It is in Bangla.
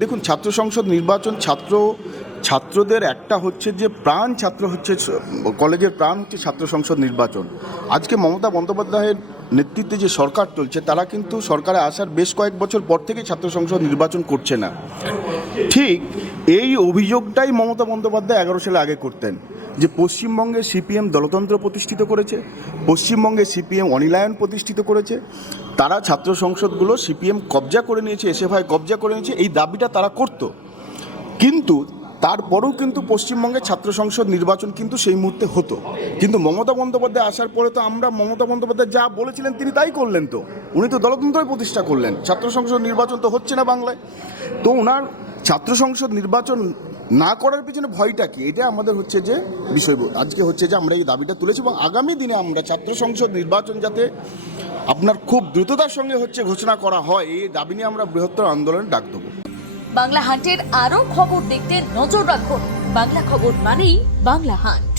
দেখুন, ছাত্র সংসদ নির্বাচন ছাত্রদের একটা হচ্ছে যে প্রাণ, ছাত্র হচ্ছে কলেজের প্রাণ হচ্ছে ছাত্র সংসদ নির্বাচন। আজকে মমতা বন্দ্যোপাধ্যায়ের নেতৃত্বে যে সরকার চলছে, তারা কিন্তু সরকারে আসার বেশ কয়েক বছর পর থেকে ছাত্র সংসদ নির্বাচন করছে না। ঠিক এই অভিযোগটাই মমতা বন্দ্যোপাধ্যায় 11 সালে আগে করতেন, যে পশ্চিমবঙ্গে সিপিএম দলতন্ত্র প্রতিষ্ঠিত করেছে, পশ্চিমবঙ্গে সিপিএম অনিলায়ন প্রতিষ্ঠিত করেছে, তারা ছাত্র সংসদগুলো সিপিএম কবজা করে নিয়েছে, এসএফআই কবজা করে নিয়েছে, এই দাবিটা তারা করত। কিন্তু তারপরেও কিন্তু পশ্চিমবঙ্গে ছাত্র সংসদ নির্বাচন কিন্তু সেই মুহূর্তে হতো। কিন্তু মমতা বন্দ্যোপাধ্যায় আসার পরে তো আমরা মমতা বন্দ্যোপাধ্যায় যা বলেছিলেন তিনি তাই করলেন। তো উনি তো দলতন্ত্রই প্রতিষ্ঠা করলেন, ছাত্র সংসদ নির্বাচন তো হচ্ছে না বাংলায়। তো ওনার ছাত্র সংসদ নির্বাচন না করার পিছনে ভয়টা কি, এটা আমাদের হচ্ছে যে বিষয়। আজকে হচ্ছে যে আমরা এই দাবিটা তুলেছি এবং আগামী দিনে আমরা ছাত্র সংসদ নির্বাচন যাতে আপনার খুব দ্রুততার সঙ্গে হচ্ছে ঘোষণা করা হয়, এই দাবি নিয়ে আমরা বৃহত্তর আন্দোলন ডাক দেবো। বাংলা হান্টের আরো খবর দেখতে নজর রাখুন। বাংলা খবর মানেই বাংলা হান্ট।